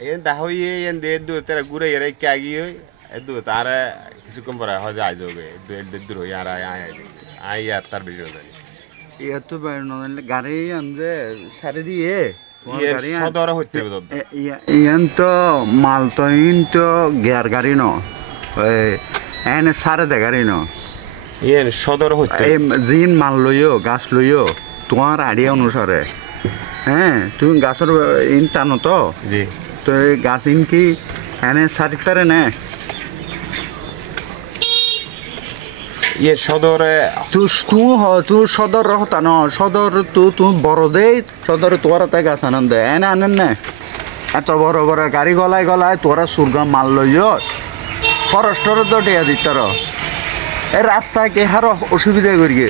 N দাহই N দে দু তেরা ঘুরে এর কে আগি দু তারা কিছুক্ষণ পরে হয়তো আইজ হবে দূর হই আর আই আর তার বেশি জানি তো গাড়ি আনছে সারি দিয়ে সদর হইতে ইয়ান তো মাল তো ইন তো গিয়ার গাড়ি ন এনে সারে দে গাড়ি ন ইয়েন সদর হইতে জিন মাল লইও গাছ লইও তোমার আইডিয়া অনুসারে হ্যাঁ তুমি গাছের ইন টানো তো জি তো এই গাছ ইন কি এনে সারিতারে নে ইয়ে সদরে তুই সদর হতা ন সদর তুই বড় দে সদর তোর তাই গাছ আনন্দ দে এনে আনেন না এত বড় বড় গাড়ি গলায় গলায় তোরা সুরগা মাল লইও ফরেস্টর তো টেয়া দিতার এই রাস্তায় কে হার অসুবিধা করিগে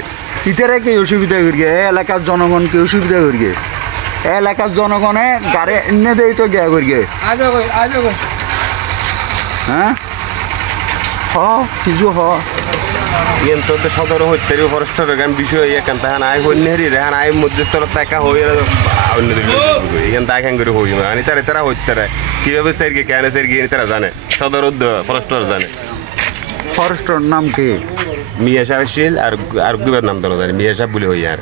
ইতারে কি অসুবিধা করিগে এই এলাকার জনগণকে অসুবিধা করিগে এলাকার জনগণে গাড়ি এনে দেই তো গিয়া করিগে হ্যাঁ হ কিছু হ ইয়েন তো সদর হইতে ফরেস্টর গান বিষয় এখান তাহান আই হইন হেরি রেহান আই মধ্যস্থর টাকা হই অন্যদের এখান তা এখান করে হই মানে তারা তারা হইতে কিভাবে সেরগে কেন সেরগে তারা জানে সদর ফরেস্টর জানে ফরেস্টর নাম কি মিয়া সাহেব শিল আর গুবের নাম তো জানি মিয়া সাহেব বলে হই আর